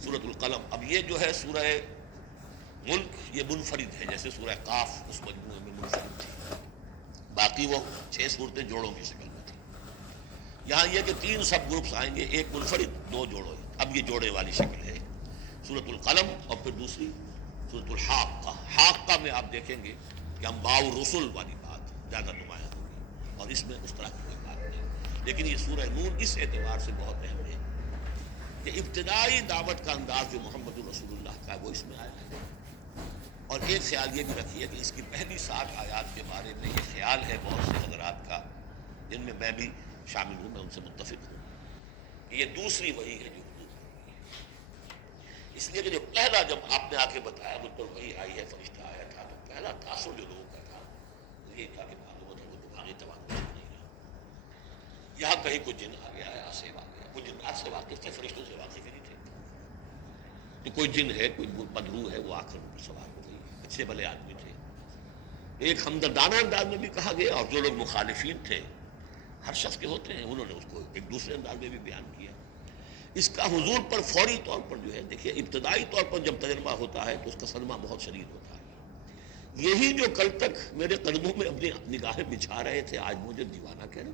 سورۃ القلم. اب یہ جو ہے سورہ ملک یہ منفرد ہے، جیسے سورہ قاف اس مجموعے میں منفرد تھی، باقی وہ 6 صورتیں جوڑوں کی شکل میں تھی. یہاں یہ کہ 3 سب گروپس آئیں گے، ایک منفرد 2 جوڑوں. اب یہ جوڑے والی شکل ہے سورۃ القلم، اور پھر دوسری سورۃ الحاقہ. حاقہ میں آپ دیکھیں گے کہ انباء الرسل والی بات زیادہ نمایاں ہوگی، اور اس میں اس طرح کی کوئی بات نہیں. لیکن یہ سورہ نون اس اعتبار سے بہت اہم ہے کہ ابتدائی دعوت کا انداز جو محمد رسول اللہ کا ہے وہ اس میں آیا ہے. اور ایک خیال یہ بھی رکھیے کہ اس کی پہلی 7 آیات کے بارے میں یہ خیال ہے بہت سے حضرات کا، جن میں میں بھی شامل ہوں، میں ان سے متفق ہوں کہ یہ دوسری وحی ہے جو حضور پر ہوئی ہے. اس لیے کہ جو پہلا جب آپ نے آ کے بتایا مجھ پر وحی آئی ہے، فرشتہ آیا تھا، تو پہلا تاثر جو لوگوں کا تھا وہ یہ تھا کہ معلومات ہے وہ دماغی توانائی نہیں رہا. یہاں کہیں کوئی جن آ گیا ہے، آصف آ گیا. کوئی جنات سے واقف تھے، فرشتوں سے واقف ہی نہیں تھے. تو کوئی جن ہے، کوئی بدرو ہے، وہ آ کر اوپر سوار ہو گئی. اچھے بھلے آدمی تھے. ایک ہمدردانہ انداز میں بھی کہا گیا، اور جو لوگ مخالفین تھے ہر شخص کے ہوتے ہیں، انہوں نے اس کو ایک دوسرے انداز میں بھی بیان کیا. اس کا حضور پر فوری طور پر جو ہے، دیکھیے ابتدائی طور پر جب تجربہ ہوتا ہے تو اس کا صدمہ بہت شدید ہوتا ہے. یہی جو کل تک میرے قدموں میں اپنی نگاہیں بچھا رہے تھے آج مجھے دیوانہ کہہ رہے،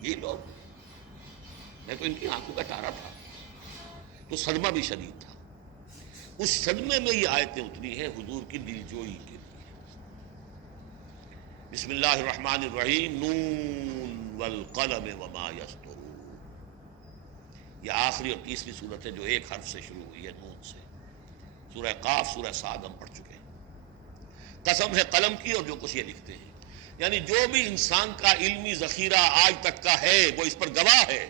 یہی لوگ. میں تو ان کی آنکھوں کا تارا تھا. تو صدمہ بھی شدید تھا. اس صدمے میں یہ آیتیں اتری ہیں حضور کی دلجوئی کے لیے. بسم اللہ الرحمن الرحیم، نون والقلم وما یسطرون. یہ آخری اور تیسری صورت ہے جو ایک حرف سے شروع ہوئی ہے، نون سے. سورہ قاف، سورہ صاد ہم پڑھ چکے ہیں. قسم ہے قلم کی اور جو کچھ یہ لکھتے ہیں. یعنی جو بھی انسان کا علمی ذخیرہ آج تک کا ہے وہ اس پر گواہ ہے.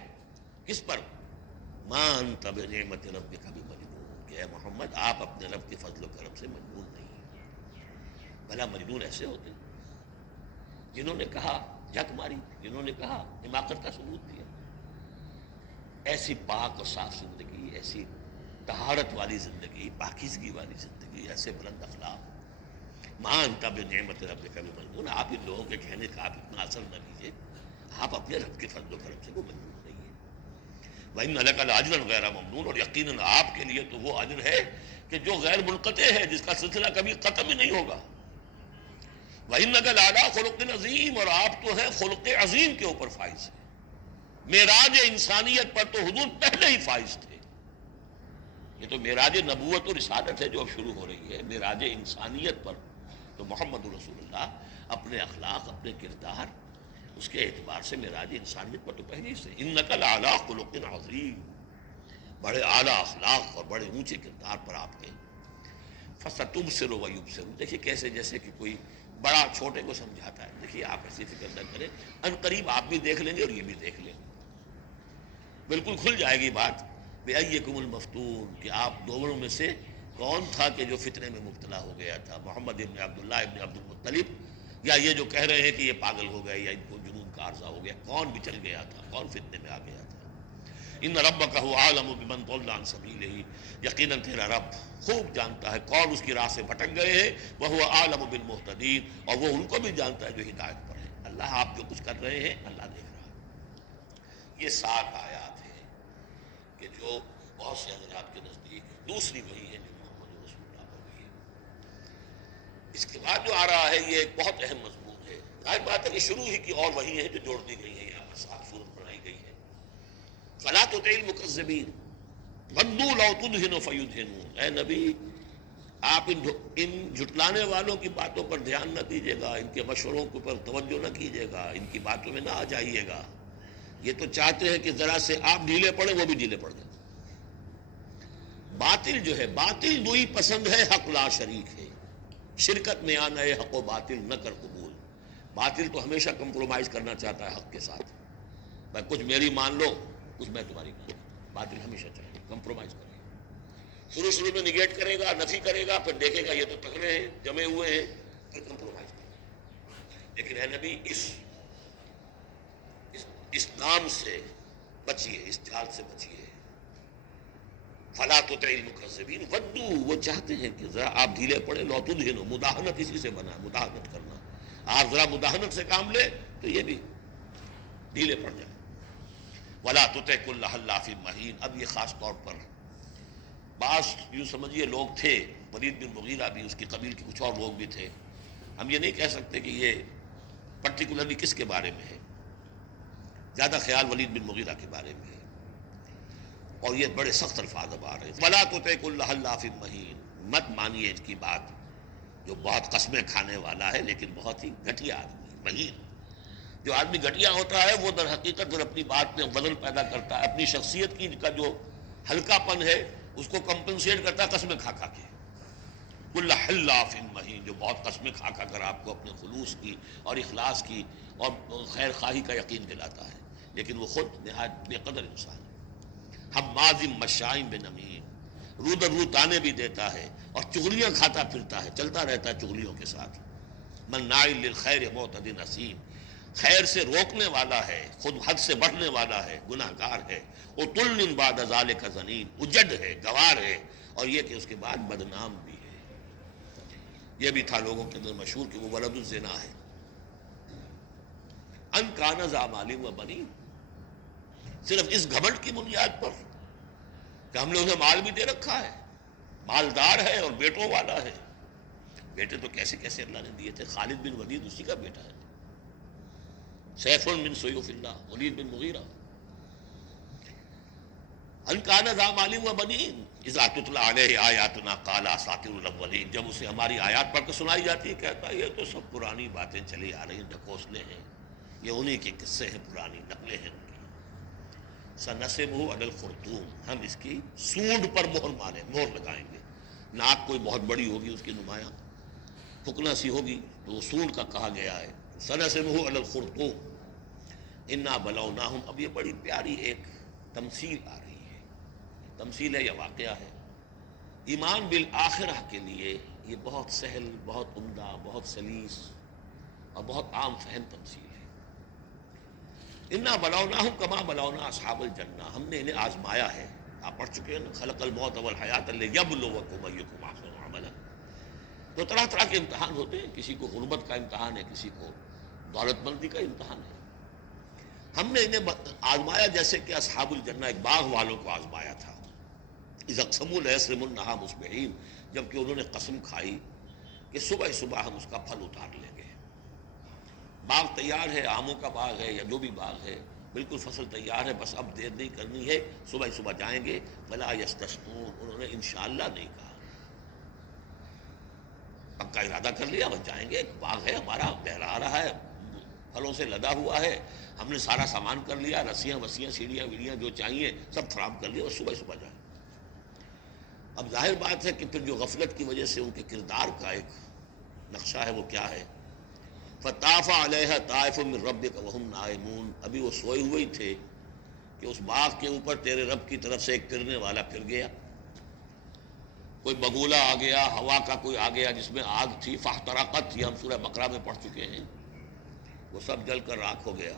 کس پر؟ ما انت بنعمت ربک بمجنون، کہ اے محمد آپ اپنے رب کے فضل و کرم سے مجنون نہیں ہیں. بھلا مجنون ایسے ہوتے جنہوں نے کہا جھک ماری، جنہوں نے کہا حماقت کا ثبوت دیا. ایسی پاک اور صاف زندگی، ایسی طہارت والی زندگی، پاکیزگی والی زندگی، ایسے بلند اخلاق. ما انت بنعمت ربک بمجنون. آپ ان لوگوں کے کہنے کا آپ اتنا اثر نہ لیجیے، آپ اپنے رب کے فضل و کرم سے وہ مجنون نہیں ہے. وَإِنَّ لَكَ لَأَجْرًا غَيْرَ مَمْنُونٍ. اور یقیناً آپ کے لیے تو وہ اجر ہے کہ جو غیر منقطع ہے، جس کا سلسلہ کبھی ختم ہی نہیں ہوگا. وَإِنَّكَ لَعَلَىٰ خُلُقٍ عَظِيمٍ. اور آپ تو ہیں خلق عظیم کے اوپر فائز ہیں. معراج انسانیت پر تو حضور پہلے ہی فائز تھے. یہ تو معراج نبوت اور رسالت ہے جو اب شروع ہو رہی ہے. معراج انسانیت پر تو محمد رسول اللہ اپنے اخلاق، اپنے کردار، اس کے اعتبار سے معراج انسانیت پر تو پہلے سے. اِنَّكَ لَعَلَىٰ خُلُقٍ عَظِيمٍ. بڑے اعلیٰ اخلاق اور بڑے اونچے کردار پر آپ کے. فَسَتُبْصِرُ وَيُبْصِرُونَ. دیکھیے کیسے جیسے کہ کوئی بڑا چھوٹے کو سمجھاتا ہے. دیکھیے آپ ایسی فکر نہ کریں، ان قریب آپ بھی دیکھ لیں گے اور یہ بھی دیکھ لیں گے. بالکل کھل جائے گی بات. بِأَيِّكُمُ الْمَفْتُونُ. کہ آپ دونوں میں سے کون تھا کہ جو فتنے میں مبتلا ہو گیا تھا، محمد ابن عبداللہ ابن عبد المطلب، یا یہ جو کہہ رہے ہیں کہ یہ پاگل ہو گئے یا ان کو جنون کا عارضہ ہو گیا. کون بچل گیا تھا، کون فتنے میں آ گیا تھا. ان ربک هو اعلم بمن ضل عن سبیلہ. یقیناً تیرا رب خوب جانتا ہے کون اس کی راہ سے بھٹک گئے ہیں. وهو اعلم بالمهتدین. اور وہ ان کو بھی جانتا ہے جو ہدایت پر ہے. اللہ آپ جو کچھ کر رہے ہیں اللہ دیکھ رہا ہے. یہ 7 آیات ہیں کہ جو بہت سے حضرات کے نزدیک دوسری وحی ہے جو محمد رسول اللہ پر ہوئی ہے. اس کے بعد جو آ رہا ہے یہ ایک بہت اہم مضمون ہے. ظاہر بات ہے کہ شروع ہی کی اور وحی ہے جو جوڑ دی گئی ہے، یہاں پر 7 صورت بنائی گئی ہے. فَلَا تُطِعِ الْمُكَذِّبِينَ وَدُّوا لَوْ تُدْهِنُ فَيُدْهِنُونَ. اے نبی آپ ان جھٹلانے والوں کی باتوں پر دھیان نہ دیجیے گا، ان کے مشوروں کے اوپر توجہ نہ کیجیے گا، ان کی باتوں میں نہ آ جائیے گا. یہ تو چاہتے ہیں کہ ذرا سے آپ ڈھیلے پڑیں وہ بھی ڈھیلے پڑ جائیں. باطل جو ہے، باطل دوئی پسند ہے، حق لا شریک ہے. شرکت میں آنا ہے حق و باطل نہ کر قبول. باطل تو ہمیشہ کمپرومائز کرنا چاہتا ہے حق کے ساتھ. میں کچھ میری مان لو، کچھ میں تمہاری مان لوں. باطل ہمیشہ چاہیے کمپرومائز کرے گا. شروع میں نگیٹ کرے گا، نفی کرے گا، پھر دیکھے گا یہ تو تکڑے ہیں، جمے ہوئے ہیں، پھر کمپرومائز کرے گا. لیکن اے نبی اس نام سے بچیے، اس چال سے بچیے. فَلَا تُطِعِ الْمُكَذِّبِينَ وَدُّوا. وہ چاہتے ہیں کہ ذرا آپ ڈھیلے پڑے. لَوْ تُدْهِنُ. مداہنت اسی سے بنا، مداہنت کرنا. آپ ذرا مداہنت سے کام لے تو یہ بھی ڈھیلے پڑ جائیں. وَلَا تُطِعْ كُلَّ حَلَّافٍ مَّهِينٍ. اب یہ خاص طور پر بعض یوں سمجھیے لوگ تھے، ولید بن مغیرہ بھی، اس کی قبیل کے کچھ اور لوگ بھی تھے، ہم یہ نہیں کہہ سکتے کہ یہ پرٹیکولرلی کس کے بارے میں ہے، زیادہ خیال ولید بن مغیرہ کے بارے میں ہے، اور یہ بڑے سخت الفاظ اب آ رہے ہیں، وَلَا تُطِعْ كُلَّ حَلَّافٍ مَّهِينٍ، مت مانیے اس کی بات جو بہت قسمیں کھانے والا ہے لیکن بہت ہی گھٹیا آدمی، مہین۔ جو آدمی گھٹیا ہوتا ہے وہ در حقیقت پھر اپنی بات میں وزن پیدا کرتا ہے، اپنی شخصیت کی کا جو ہلکا پن ہے اس کو کمپنسیٹ کرتا ہے قسمیں کھا کھا کے۔ کل حلاف مہین، جو بہت قسمیں کھا کھا کر آپ کو اپنے خلوص کی اور اخلاص کی اور خیر خواہی کا یقین دلاتا ہے، لیکن وہ خود نہایت بے قدر انسان ہے۔ حماز مشاء بنمیم، رو در رو تانے بھی دیتا ہے اور چغلیاں کھاتا پھرتا ہے، چلتا رہتا ہے چغلیوں کے ساتھ۔ مناع للخیر معتد اثیم، خیر سے روکنے والا ہے، خود حد سے بڑھنے والا ہے، گناہ گار ہے۔ عتل بعد ذلک زنیم، اجڑ ہے، گوار ہے، اور یہ کہ اس کے بعد بدنام بھی ہے۔ یہ بھی تھا لوگوں کے اندر مشہور کہ وہ ولد الزنا ہے۔ ان کان ذا مال و بنین، صرف اس گھمنڈ کی بنیاد پر کہ ہم نے انہیں مال بھی دے رکھا ہے، مالدار ہے اور بیٹوں والا ہے۔ بیٹے تو کیسے کیسے اللہ نے دیے تھے، خالد بن ولید اسی کا بیٹا ہے، سیف من سیوف اللہ، ولید بن مغیرہ۔ ان کان ذا مال و بنین اذا تتلی علیہ آیاتنا قال اساطیر الاولین، جب اسے ہماری آیات پڑھ کے سنائی جاتی ہے کہتا ہے یہ تو سب پرانی باتیں چلی آ رہی ہیں، ڈھکوسلے ہیں، یہ انہی کے قصے ہیں، پرانی نقلیں ہیں ان کی۔ سنسمہ علی الخرطوم، ہم اس کی سونڈ پر مہر لگائیں گے۔ ناک کوئی بہت بڑی ہوگی اس کی نمایاں پھکنا سی ہوگی تو وہ سونڈ کا کہا گیا ہے۔ سنسمہ علی الخرطوم انا بلوناہم، اب یہ بڑی پیاری ایک تمثیل آ رہی ہے، تمثیل ہے یا واقعہ ہے۔ ایمان بالآخرہ کے لیے یہ بہت سہل، بہت عمدہ، بہت سلیس اور بہت عام فہم تمثیل ہے۔ انا بلوناہم کما بلونا اصحاب الجنہ، ہم نے انہیں آزمایا ہے، آپ پڑھ چکے ہیں نا، خلق الموت والحیات لیبلوکم ایکم احسن عملا۔ تو طرح طرح کے امتحان ہوتے ہیں، کسی کو غربت کا امتحان ہے، کسی کو دولت مندی کا امتحان ہے۔ ہم نے انہیں آزمایا جیسے کہ اصحاب الجنہ ایک باغ والوں کو آزمایا تھا۔ اذا اقسموا لیصرمنھا مصبحین، جبکہ انہوں نے قسم کھائی کہ صبح صبح ہم اس کا پھل اتار لیں گے۔ باغ تیار ہے، آموں کا باغ ہے یا جو بھی باغ ہے، بالکل فصل تیار ہے، بس اب دیر نہیں کرنی ہے، صبح صبح جائیں گے۔ ولا یستسقون، انہوں نے انشاءاللہ نہیں کہا، پکا ارادہ کر لیا، بس جائیں گے، ایک باغ ہے ہمارا، لہرا رہا ہے، پھلوں سے لدا ہوا ہے، ہم نے سارا سامان کر لیا، رسیاں وسیاں سیڑھیاں ویڑیاں جو چاہیے سب فراہم کر لیا، اور صبح صبح جائیں۔ اب ظاہر بات ہے کہ پھر جو غفلت کی وجہ سے ان کے کردار کا ایک نقشہ ہے وہ کیا ہے، فطاف علیہا طائف من ربک وہم نائمون، ابھی وہ سوئے ہوئے ہی تھے کہ اس باغ کے اوپر تیرے رب کی طرف سے ایک پھرنے والا پھر گیا، کوئی بگولا آ گیا، ہوا کا کوئی آ گیا جس میں آگ تھی، فاحترقت، یہ ہم سورہ بقرہ میں پڑھ چکے ہیں، وہ سب جل کر راکھ ہو گیا۔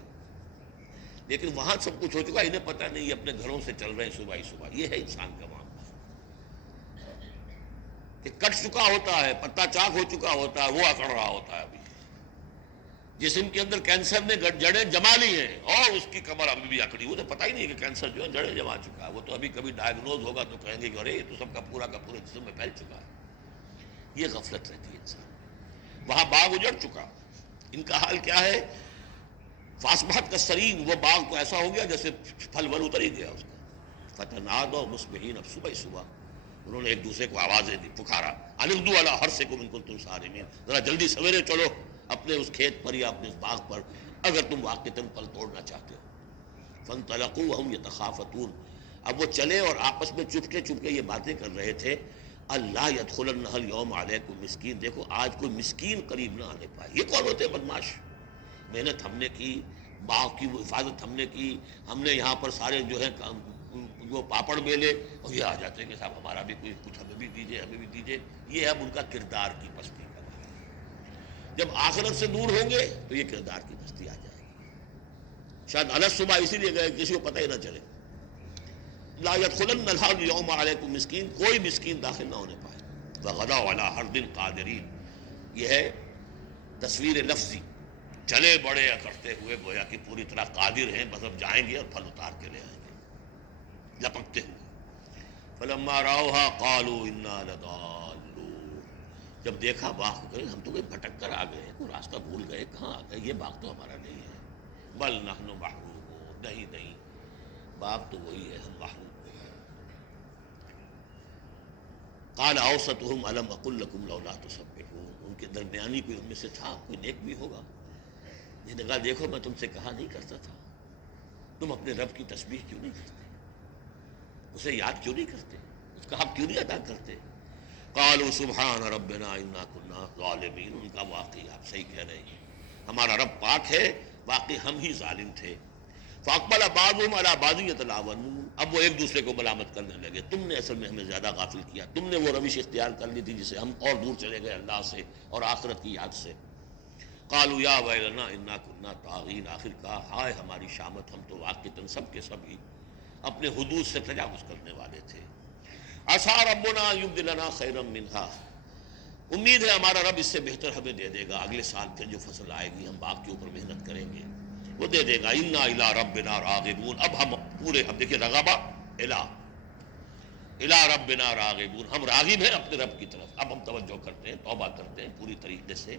لیکن وہاں سب کچھ ہو چکا، انہیں پتہ نہیں، یہ اپنے گھروں سے چل رہے ہیں صبح ہی صبح۔ یہ ہے انسان کا معاملہ کہ کٹ چکا ہوتا ہے، پتا چاک ہو چکا ہوتا ہے، وہ اکڑ رہا ہوتا ہے ابھی، جسم کے اندر کینسر نے جڑیں جما لی ہیں اور اس کی کمر ابھی بھی اکڑی، وہ تو پتہ ہی نہیں کہ کینسر جو ہے جڑیں جما چکا ہے، وہ تو ابھی کبھی ڈائگنوز ہوگا تو کہیں گے کہ ارے یہ تو سب کا پورا جسم میں پھیل چکا ہے۔ یہ غفلت رہتی ہے انسان۔ وہاں باغ اجڑ چکا، ان کا حال کیا ہے، فاصبحت کا سرین، وہ باغ تو ایسا ہو گیا جیسے پھل ول اتر ہی گیا اس کا۔ فتنادوا مصبحین، اب صبح صبح انہوں نے ایک دوسرے کو آوازیں دی، پکارا، ان اغدوا علی حرثکم ان کنتم صارمین، ذرا جلدی سویرے چلو اپنے اس کھیت پر یا اپنے اس باغ پر اگر تم واقعتاً پھل توڑنا چاہتے ہو۔ فانطلقوا وهم يتخافتون، اب وہ چلے اور آپس میں چپکے چپکے یہ باتیں کر رہے تھے، اللہ يدخلنها اليوم علیکم مسکین، دیکھو آج کوئی مسکین قریب نہ آنے پائے۔ یہ کون ہوتے ہیں بدماش؟ محنت ہم نے کی، باغ کی حفاظت ہم نے کی، ہم نے یہاں پر سارے جو ہے وہ پاپڑ بیلے، اور یہ آ جاتے ہیں کہ صاحب ہمارا بھی کوئی کچھ ہمیں بھی دیجیے، ہمیں بھی دیجیے۔ یہ اب ان کا کردار کی پستی کا بات ہے۔ جب آخرت سے دور ہوں گے تو یہ کردار کی پستی آ جائے گی۔ شاید الگ صبح اسی لیے گئے کسی کو پتہ ہی نہ چلے۔ لا يدخلن اليوم علیکم مسکین، کوئی مسکین داخل نہ ہونے پائے۔ وغدوا علی حرد قادرین، یہ ہے تصویر لفظی، چلے بڑے کرتے ہوئے گویا کہ پوری طرح قادر ہیں، بس اب جائیں گے اور پھل اتار کے لے آئیں گے لپکتے ہوئے۔ فلما رأوها قالوا انا لضالون، جب دیکھا باغ کو ہم تو کوئی بھٹک کر آ گئے، کوئی راستہ بھول گئے، کہاں آ گئے، یہ باغ تو ہمارا نہیں ہے، بل نحن محرومون، نہیں باغ تو وہی ہے، ہم محروم ہیں۔ قال اوسطهم الم اقل لكم لولا تسبحون، ان کے درمیانی کوئی ان میں سے تھا، کوئی نیک بھی ہوگا، یہ نے کہا دیکھو میں تم سے کہا نہیں کرتا تھا، تم اپنے رب کی تسبیح کیوں نہیں کرتے، اسے یاد کیوں نہیں کرتے، اس کا حق کیوں نہیں ادا کرتے؟ قالوا سبحان ربنا انا كنا ظالمین، ان کا واقعی آپ صحیح کہہ رہے ہیں، ہمارا رب پاک ہے، واقعی ہم ہی ظالم تھے۔ فاقبل بعضهم على بعض يتلاونون، اب وہ ایک دوسرے کو ملامت کرنے لگے، تم نے اصل میں ہمیں زیادہ غافل کیا، تم نے وہ روش اختیار کر لی تھی جسے ہم اور دور چلے گئے اللہ سے اور آخرت کی یاد سے۔ قالوا یا ویلنا انا كنا طاغین، آخر کہا ہائے ہماری شامت، ہم تو واقعتاً سب کے سب ہی اپنے حدود سے تجاوز کرنے والے تھے۔ عسى ربنا ان يبدلنا خيرا منها، امید ہے ہمارا رب اس سے بہتر ہمیں دے دے گا، اگلے سال پھر جو فصل آئے گی ہم باغ کے اوپر محنت کریں گے وہ دے دے گا۔ انا الى ربنا راغبون، اب ہم پورے، اب دیکھیے رغبہ الى ربنا راغبون، ہم راغب ہیں اپنے رب کی طرف، اب ہم توجہ کرتے ہیں، توبہ کرتے ہیں پوری طریقے سے،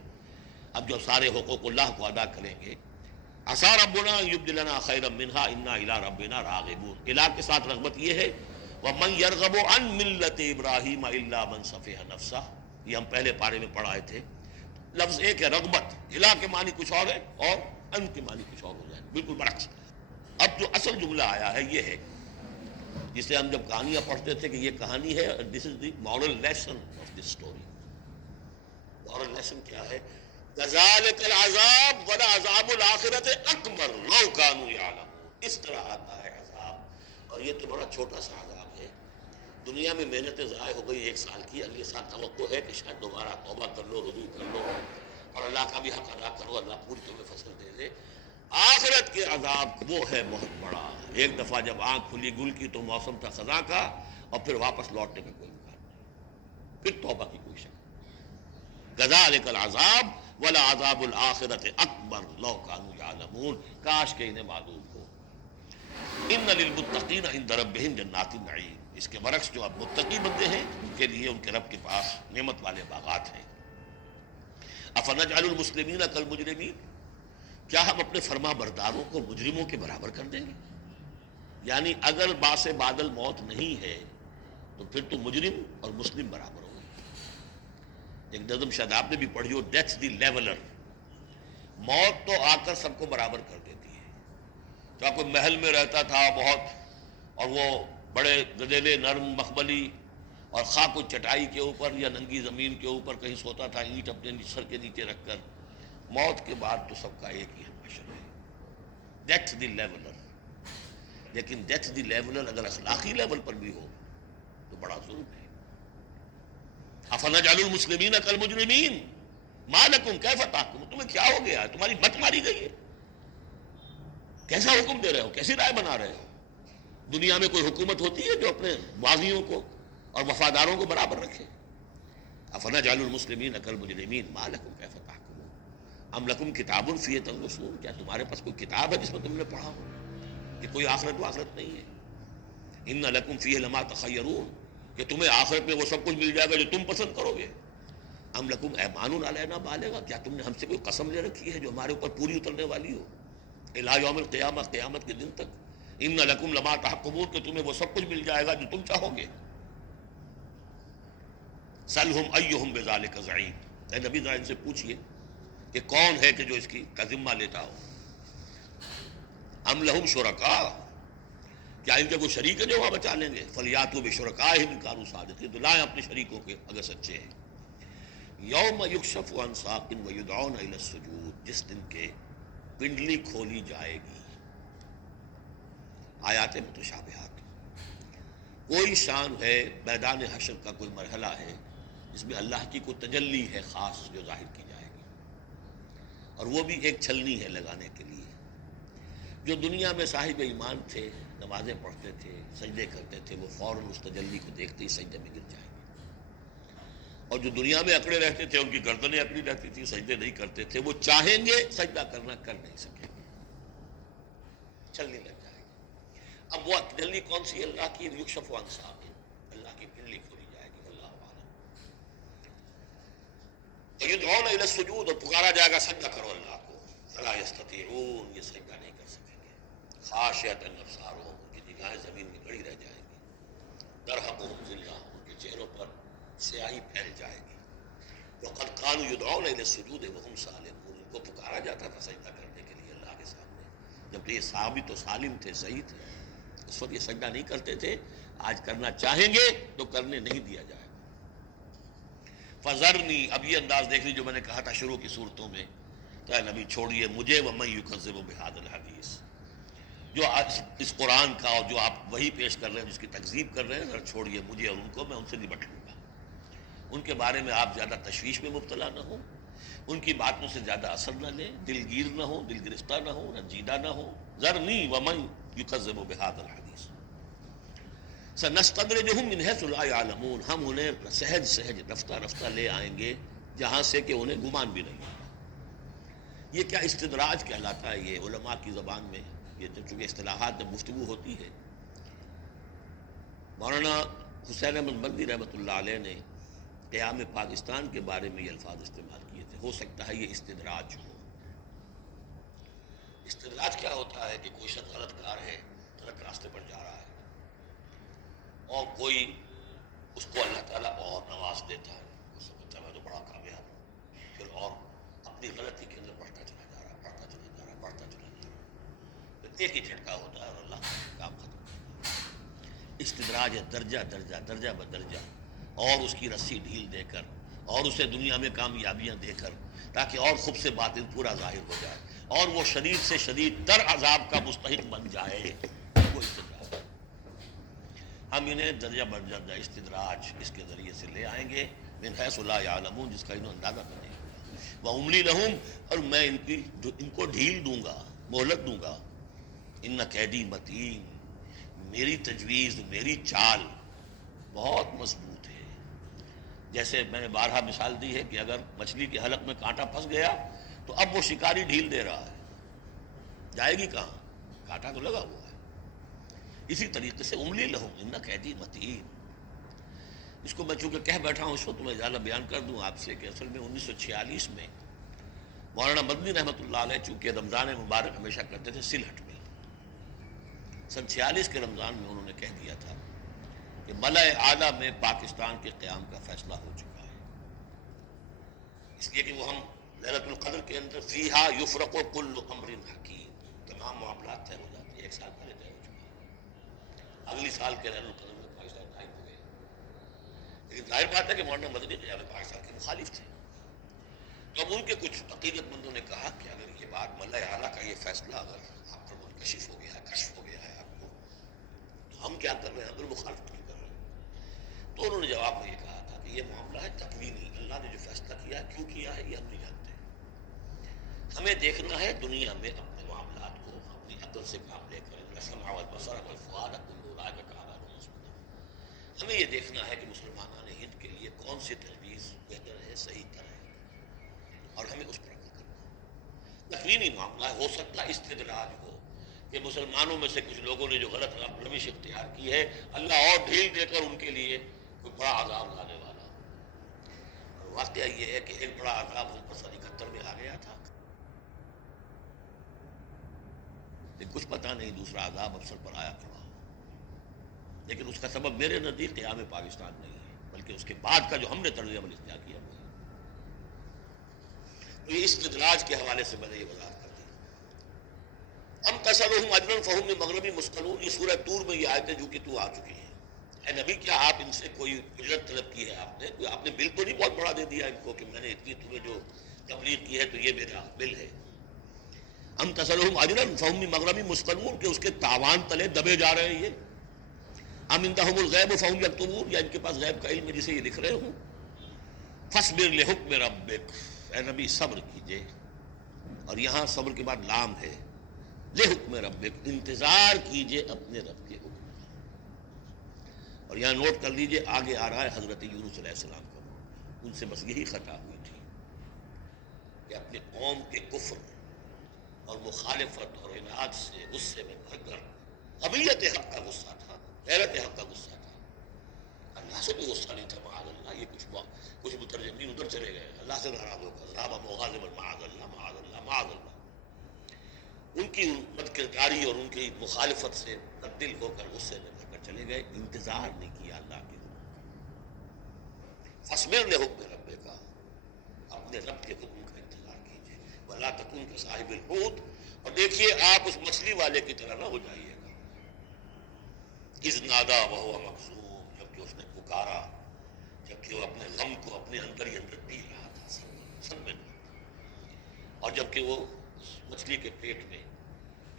اب جو سارے حقوق اللہ کو ادا کریں گے۔ عسى ربنا ان يبدلنا خيرا منها انا الى ربنا راغبون، الہ کے ساتھ رغبت یہ ہے ومن يرغب عن ملة ابراہیم الا من سفح نفسہ، یہ ہم پہلے پارے میں پڑھائے تھے، لفظ ایک ہے رغبت، الہ کے معنی کچھ اور ہے اور ان کے معنی کچھ اور ہو جائے، بالکل برعکس۔ اب جو اصل جملہ آیا ہے یہ ہے جسے ہم جب کہانیاں پڑھتے تھے کہ یہ کہانی ہے، this is the moral lesson of this story. Moral lesson کیا ہے؟ کذالک العذاب ولعذاب الآخرۃ اکبر لو کانوا یعلمون، اس طرح آتا ہے عذاب، اور یہ تو بڑا چھوٹا سا عذاب ہے، دنیا میں محنتیں ضائع ہو گئی ایک سال کی، اگلے سال توقع ہے کہ شاید دوبارہ توبہ کر لو، رجوع کر لو اور اللہ کا بھی حق ادا کرو، اللہ پوری تمہیں فصل دے دے۔ آخرت کے عذاب وہ ہے بہت بڑا، ایک دفعہ جب آنکھ کھلی گل کی تو موسم تھا خزاں کا، اور پھر واپس لوٹنے کا کوئی امکان نہیں، پھر توبہ کی کوئی شک نہیں۔ کذالک العذاب ولعذاب الآخرۃ اکبر لو کانوا یعلمون، کاش کہ انہیں معلوم ہو۔ ان للمتقین عند ربہم جنات النعیم، اس کے برعکس جو اب متقی بندے ہیں ان کے لیے ان کے رب کے پاس نعمت والے باغات ہیں۔ افنجعل المسلمین کالمجرمین، کیا ہم اپنے فرما برداروں کو مجرموں کے برابر کر دیں گے؟ یعنی اگر باس بادل موت نہیں ہے تو پھر تو مجرم اور مسلم برابر ہو گئے۔ ایک نظم شاید آپ نے بھی پڑھی ہو، ڈیتھ دی لیولر، موت تو آ کر سب کو برابر کر دیتی ہے۔ کیا کوئی محل میں رہتا تھا بہت اور وہ بڑے گدیلے نرم مخملی اور خواہ کوئی چٹائی کے اوپر یا ننگی زمین کے اوپر کہیں سوتا تھا اینٹ اپنے سر کے نیچے رکھ کر، موت کے بعد تو سب کا ایک ہی حشر ہے، ڈیتھ دی لیولر۔ لیکن ڈیتھ دی لیولر اگر اخلاقی لیول پر بھی ہو تو بڑا ظلم ہے۔ افنجعل المسلمین کالمجرمین ما لکم کیف تحکمون، تمہیں کیا ہو گیا ہے، تمہاری مت ماری گئی ہے، کیسا حکم دے رہے ہو، کیسی رائے بنا رہے ہو؟ دنیا میں کوئی حکومت ہوتی ہے جو اپنے باغیوں کو اور وفاداروں کو برابر رکھے؟ افنجعل المسلمین کالمجرمین ما لکم کیف تحکمون ام لکم کتاب فیہ تدرسون، کیا تمہارے پاس کوئی کتاب ہے جس میں تم نے پڑھا ہو کہ کوئی آخرت و آخرت نہیں ہے؟ ان لکم فیہ لما تخیرون، کہ تمہیں آخرت میں وہ سب کچھ مل جائے گا جو تم پسند کرو گے۔ ام لکم ایمان علینا بالغہ، کیا تم نے ہم سے کوئی قسم لے رکھی ہے جو ہمارے اوپر پوری اترنے والی ہو الی یوم القیامہ، قیامت کے دن تک؟ ان لکم لما تحکمون، کہ تمہیں وہ سب کچھ مل جائے گا جو تم چاہو گے۔ سلہم ایہم بذالک زعیم، اے نبی ذرا ان سے پوچھئے کہ کون ہے کہ جو اس کی کا ذمہ لیتا ہو۔ ام لہم شرکاء، کیا ان کے کوئی شریک ہے جو وہاں بچا لیں گے؟ فلیاتوا بشرکائہم ان کانوا صادقین، تو لائیں اپنے شریکوں کے اگر سچے ہیں۔ یوم یکشف عن ساق ویدعون الی السجود، جس دن کے پنڈلی کھولی جائے گی۔ آیات متشابہات، کوئی شان ہے، میدان حشر کا کوئی مرحلہ ہے جس میں اللہ کی کوئی تجلی ہے خاص جو ظاہر کی جائے گی، اور وہ بھی ایک چھلنی ہے لگانے کے لیے۔ جو دنیا میں صاحب ایمان تھے، نمازیں پڑھتے تھے، سجدے کرتے تھے، وہ فوراً اس تجلی کو دیکھتے ہی سجدے میں گر جائیں گے، اور جو دنیا میں اکڑے رہتے تھے ان کی گردنیں اکڑی رہتی تھی، سجدے نہیں کرتے تھے، وہ چاہیں گے سجدہ کرنا کر نہیں سکیں گے، چھلنی لگ جائے گی۔ اب وہ تجلی کون سی اللہ کی؟ یکشف عن ساق، اللہ کی پنڈلی کھولی جائے گی، اللہ اعلم۔ وَيُدْعَوْنَ إِلَى السُّجُودِ، اور پکارا جائے گا سجدہ کرو اللہ کو، فَلَا يَسْتَطِيعُونَ، یہ سجدہ نہیں کر سکیں گے۔ خَاشِعَةً أَبْصَارُهُمْ، ان کی نگاہیں زمین میں گڑی رہ جائیں گی، ترہقُهُمْ ذِلَّةٌ، ان کے چہروں پر سیاہی پھیل جائے گی۔ وَقَدْ كَانُوا يُدْعَوْنَ إِلَى السُّجُودِ وَهُمْ سَالِمُونَ، ان کو پکارا جاتا تھا سجدہ کرنے کے لیے اللہ کے سامنے، جب یہ ثابت و سالم تھے، صحیح تھے، اس وقت یہ سجدہ نہیں کرتے تھے۔ آج کرنا چاہیں گے تو کرنے نہیں دیا جائے گا۔ فَذَرْنِي، اب یہ انداز دیکھ لی جو میں نے کہا تھا شروع کی صورتوں میں، تو اے نبی چھوڑیے مجھے، وَمَن يُكَذِّبُ بِهَذَا الْحَدِيثِ، جو اس قرآن کا اور جو آپ وہی پیش کر رہے ہیں جس کی تکذیب کر رہے ہیں، ذرا چھوڑیے مجھے اور ان کو، میں ان سے نمٹ لوں گا۔ ان کے بارے میں آپ زیادہ تشویش میں مبتلا نہ ہوں، ان کی باتوں سے زیادہ اثر نہ لیں، دلگیر نہ ہو، دل گرفتہ نہ ہو، رنجیدہ نہ ہو۔ ذرنی ومن یکذب بہذا الحدیث سنستدرجہم من حیث لا یعلمون، ہم انہیں سہج سہج رفتہ رفتہ لے آئیں گے جہاں سے کہ انہیں گمان بھی نہیں ہوگا۔ یہ کیا استدراج کہلاتا ہے، یہ علماء کی زبان میں یہ چونکہ اصطلاحات میں گفتگو ہوتی ہے۔ مولانا حسین احمد مدنی رحمۃ اللہ علیہ نے قیام پاکستان کے بارے میں یہ الفاظ استعمال کیے تھے، ہو سکتا ہے یہ استدراج ہو۔ استدراج کیا ہوتا ہے کہ کوئی شخص غلط کار ہے، غلط راستے پر جا رہا ہے، اور کوئی اس کو اللہ تعالیٰ اور نواز دیتا ہے، وہ سمجھتا ہے میں تو بڑا کامیاب ہوں، پھر اور اپنی غلطی کے اندر بڑھتا چلا جا رہا، بڑھتا چلا جا رہا، بڑھتا چلا جا رہا، پھر ایک ہی جھٹکا ہوتا ہے اور اللہ کا کام ختم ہوتا ہے۔ استدراج ہے درجہ درجہ، درجہ بدرجہ، اور اس کی رسی ڈھیل دے کر، اور اسے دنیا میں کامیابیاں دے کر، تاکہ اور خوب سے باطن پورا ظاہر ہو جائے اور وہ شدید سے شدید تر عذاب کا مستحق بن جائے، وہ استدراج۔ ہم انہیں درجہ بدرجہ استدراج اس کے ذریعے سے لے آئیں گے، من حیث لا یعلمون، جس کا انہیں اندازہ بھی نہیں ہوگا۔ وَأُمْلِي لَهُمْ، اور میں ان کو ڈھیل دوں گا، مہلت دوں گا۔ ان قیدی متین، میری تجویز، میری چال بہت مضبوط ہے۔ جیسے میں نے بارہا مثال دی ہے کہ اگر مچھلی کے حلق میں کانٹا پھنس گیا تو اب وہ شکاری ڈھیل دے رہا ہے، جائے گی کہاں، کانٹا تو لگا ہوا ہے۔ اسی طریقے سے املی لہم ان قیدی متین، اس کو میں چونکہ کہہ بیٹھا ہوں اس وقت میں زیادہ بیان کر دوں آپ سے کہ اصل میں 1946 میں مولانا مدنی رحمۃ اللہ علیہ چونکہ رمضان مبارک ہمیشہ کرتے تھے سلہٹ میں، سن 46 کے رمضان میں انہوں نے کہہ دیا تھا کہ ملأ اعلیٰ میں پاکستان کے قیام کا فیصلہ ہو چکا ہے، اس لیے کہ وہ ہم لیلۃ القدر کے اندر فیہا یفرق کل امر حکیم، تمام معاملات طے ہو جاتے ہیں، ایک سال پہلے طے ہو چکا ہے، اگلی سال کے لیلۃ القدر میں پاکستان غائب ہو گئے۔ لیکن ظاہر بات ہے کہ مولانا مدنی قیام پاکستان کے مخالف تھے، تو اب ان کے کچھ عقیدت مندوں نے کہا کہ اگر یہ بات ملأ اعلیٰ کا یہ فیصلہ اگر آپ پر منکشف ہو گیا ہے، کشف ہو گیا ہے آپ کو، تو ہم کیا کر رہے ہیں، ہم مخالفت کیوں کر رہے ہیں؟ تو انہوں نے جواب میں یہ کہا تھا کہ یہ معاملہ ہے تکوینی، اللہ نے جو فیصلہ کیا ہے کیوں کیا ہے یہ ہم نہیں جانتے، ہمیں دیکھنا ہے دنیا میں اپنے معاملات کو اپنی عقل سے کام لے کر، السمع والبصر والفؤاد كل اولئک کان عنہ مسؤولا، ہمیں یہ دیکھنا ہے کہ مسلمانان ہند کے لیے کون سی تجویز بہتر ہے، صحیح تر ہے، اور ہمیں اس پر عمل کرنا ہے۔ تکوینی معاملہ ہو سکتا ہے استدراج ہو کہ مسلمانوں میں سے کچھ لوگوں نے جو غلط روش اختیار کی ہے اللہ اور ڈھیل دے کر ان کے لیے کوئی بڑا عذاب لانے والا ہو، اور واقعہ یہ ہے کہ ایک بڑا عذاب ان پر سن 71 میں آ گیا تھا، لیکن کچھ پتہ نہیں دوسرا عذاب افسر پر آیا کھڑا ہو، لیکن اس کا سبب میرے نزدیک قیام پاکستان نہیں ہے، بلکہ اس کے بعد کا جو ہم نے طرز عمل اختیار کیا وہ ہے۔ تو یہ استدراج کے حوالے سے میں نے یہ وضاحت کر دی۔ ام تسألهم اجرا فهم من مغرب مثقلون، یہ سورہ طور میں یہ آیتیں جو کہ تو آ چکی ہیں۔ اے نبی کیا آپ ان سے کوئی اجرت طلب کی ہے، آپ نے بل تو نہیں بہت بڑا دے دیا ان کو کہ میں نے اتنی تمہیں جو تبلیغ کی ہے تو یہ میرا بل ہے۔ ام تسألهم اجرا فهم من مغرب مثقلون، کہ اس کے تاوان تلے دبے جا رہے ہیں یہ۔ ام عندهم الغیب فهم یکتبون، یا ان کے پاس غیب کا علم ہے جسے یہ لکھ رہے ہوں۔ فاصبر لحکم ربک، اے نبی صبر کیجئے، اور یہاں صبر کے بعد لام ہے، لحکم ربک، انتظار کیجئے اپنے رب کے حکم کا۔ اور یہاں نوٹ کر لیجئے آگے آ رہا ہے حضرت یونس علیہ السلام کا، ان سے بس یہی خطا ہوئی تھی کہ اپنے قوم کے کفر اور مخالفت اور عناد سے غصے میں بھر کر قبیلت حق کا غصہ تھا، غیرت حق کا غصہ تھا، سے بھی غصہ نہیں تھا معاذ اللہ. یہ کچھ مترجمین ادھر چلے گئے, اللہ سے ناراض ہو کر ذهب مغاضبا معاذ اللہ معاذ اللہ معاذ اللہ. ان کی بدکرداری اور ان کی مخالفت سے تبدیل ہو کر غصے میں بھر کر چلے گئے. انتظار نہیں کیا اللہ کے حکم. فاصبر لحکم ربک, اپنے رب کے حکم کا انتظار کیجیے. ولا تکن کصاحب الحوت, اور دیکھیے آپ اس مچھلی والے کی طرح نہ ہو جائیے گا. اذ نادا وهو مکظوم, جبکہ اس نے پکارا جبکہ وہ اپنے غم کو اپنے اندر ہی اندر پی رہا تھا, سب میں. اور جبکہ وہ مچھلی کے پیٹ میں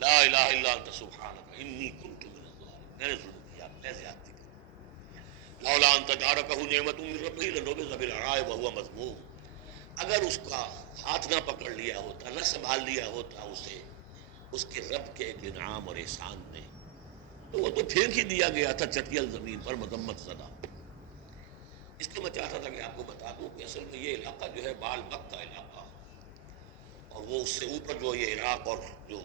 لا الہ الا انت سبحانک انی کنت من الظالمین, میں نے ظلم کیا, میں زیادتی کی. لولا ان تدارکہ نعمت من ربہ لنبذ بالعراء وهو مذموم, اگر اس کا ہاتھ نہ پکڑ لیا ہوتا, نہ سنبھال لیا ہوتا اسے اس کے رب کے ایک انعام اور احسان نے, تو وہ تو پھینک ہی دیا گیا تھا چٹیل زمین پر مذمت زدہ. اس لیے میں چاہتا تھا کہ آپ کو بتا دوں کہ اصل میں یہ علاقہ جو ہے بال بک کا علاقہ, اور وہ اس سے اوپر جو یہ عراق اور جو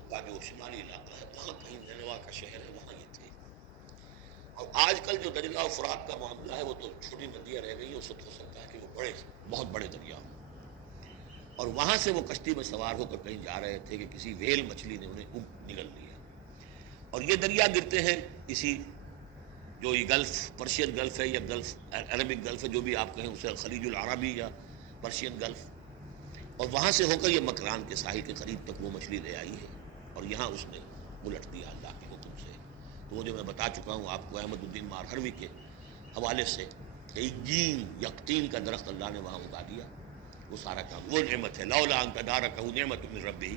شمالی علاقہ ہے وہاں کہیں نینوا کا شہر ہے, وہاں یہ تھے. اور آج کل جو دجلہ اور فرات کا معاملہ ہے وہ تو چھوٹی ندیاں رہ گئی ہیں, اس سے ہو سکتا ہے کہ وہ بہت بڑے دریا ہوں. اور وہاں سے وہ کشتی میں سوار ہو کر کہیں جا رہے تھے کہ کسی ویل مچھلی نے انہیں نگل لیا. اور یہ دریا گرتے ہیں اسی جو یہ گلف, پرشین گلف ہے یا گلف عربک گلف ہے, جو بھی آپ کہیں اسے, خلیج العربی یا پرشین گلف, اور وہاں سے ہو کر یہ مکران کے ساحل کے قریب تک وہ مچھلی لے آئی ہے, اور یہاں اس نے الٹ دیا اللہ کے حکم سے. تو وہ جو میں بتا چکا ہوں آپ کو احمد الدین مارہروی کے حوالے سے, ایگین یقطین کا درخت اللہ نے وہاں اگا دیا, وہ سارا کام وہ نعمت ہے. لولا ان تدارکہ نعمت من ربہ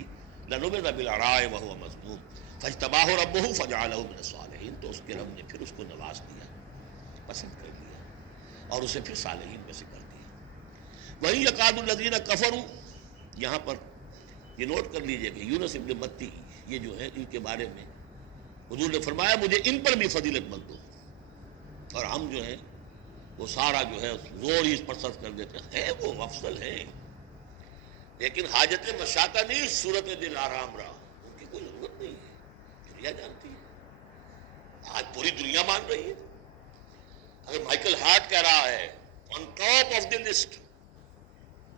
لنبذ بالعراء وهو مذموم فاجتباہ ربہ فجعلہ من الصالحین, تو اس کے رب نے پھر اس کو نواز دیا, پسند کر لیا, اور اسے پھر صالحین میں سے کر دیا. وہیں یکاد الذین کفروا, یہاں پر یہ نوٹ کر لیجئے کہ یونس ابن متی یہ جو ہے ان کے بارے میں حضور نے فرمایا مجھے ان پر بھی فضیلت مند دو, اور ہم جو ہیں وہ سارا جو ہے زور ہی اس پر صرف کر دیتے ہیں. وہ افضل ہے لیکن حاجت مشاطہ نہیں, صورت دل آرام رہا, ان کی کوئی ضرورت نہیں ہے, دنیا جانتی ہے, آج پوری دنیا مان رہی ہے. اگر مائیکل ہارٹ کہہ رہا ہے on top of the list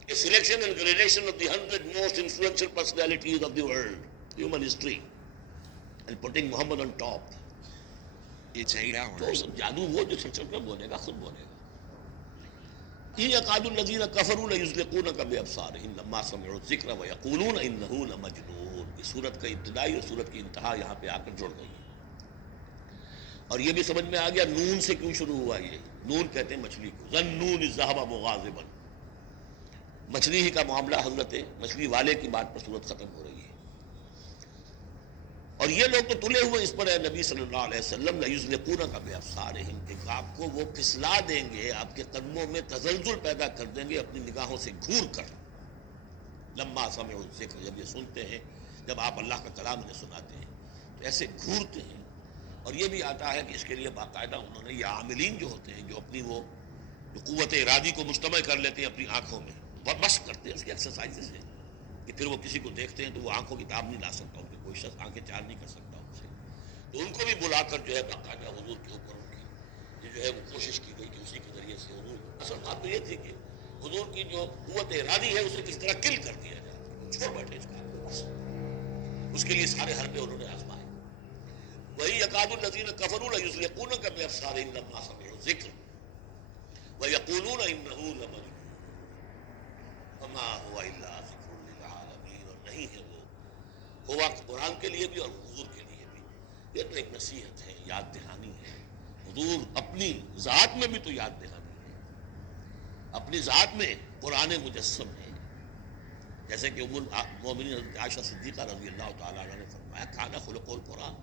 a selection and gradation of the 100 most influential personalities of the world, human history, and putting Muhammad on top, It's 8 hours. تو جادو وہ جو چل کر بولے گا خود بولے گا. ان یکاد الذین کفروا لیزلقونک بابصارہم لما سمعوا الذکر ویقولون انہ لمجنون. اس سورت کا ابتدائی اور سورت کی انتہا یہاں پہ آ کر جڑ گئی. اور یہ بھی سمجھ میں آ گیا نون سے کیوں شروع ہوا. یہ نون کہتے ہیں مچھلی کو, ظنون اذ ذہب مغاضبا, مچھلی ہی کا معاملہ, حضرت مچھلی والے کی بات پر سورت ختم ہو رہی ہے. اور یہ لوگ تو تلے ہوئے اس پر ہے نبی صلی اللہ علیہ وسلم لیزلقونک بابصارہم, کہ آپ کو وہ پھسلا دیں گے, آپ کے قدموں میں تزلزل پیدا کر دیں گے اپنی نگاہوں سے گھور کر. لما سمعوا الذکر, جب یہ سنتے ہیں, جب آپ اللہ کا کلام انہیں سناتے ہیں تو ایسے گھورتے ہیں. اور یہ بھی آتا ہے کہ اس کے لیے باقاعدہ انہوں نے یہ عاملین جو ہوتے ہیں جو اپنی وہ جو قوت ارادی کو مجتمع کر لیتے ہیں اپنی آنکھوں میں, بس کرتے ہیں اس کی ایکسرسائزز ہیں کہ پھر وہ کسی کو دیکھتے ہیں تو وہ آنکھوں کی تاب نہیں لا سکتا, ان کی کوئی شخص آنکھیں چار نہیں کر سکتا ان سے, تو ان کو بھی بلا کر جو ہے باقاعدہ حضور کے اوپر ان کی یہ جو ہے وہ کوشش کی گئی کہ اسی کے ذریعے سے حضور, اصل بات تو یہ تھی کہ حضور کی جو قوت ارادی ہے اسے کس طرح کل کر دیا جائے, چھوڑ بیٹھے اس کام کو, بس اس کے لیے سارے حربے انہوں نے آزمائے. وہی یکاد الذین کفروا لیزلقونک بابصارہم لما سمعوا الذکر ویقولون انہ لمجنون وما هو الا ذکر للعالمین, اور نہیں ہے وہ, ہوا قرآن کے لیے بھی اور حضور کے لیے بھی. یہ تو ایک نصیحت ہے, یاد دہانی ہے. حضور اپنی ذات میں بھی تو یاد دہانی ہے, اپنی ذات میں قرآن مجسم ہے. جیسے کہ ام المؤمنین حضرت عائشہ صدیقہ رضی اللہ تعالیٰ عنہ نے فرمایا کان خلق القرآن,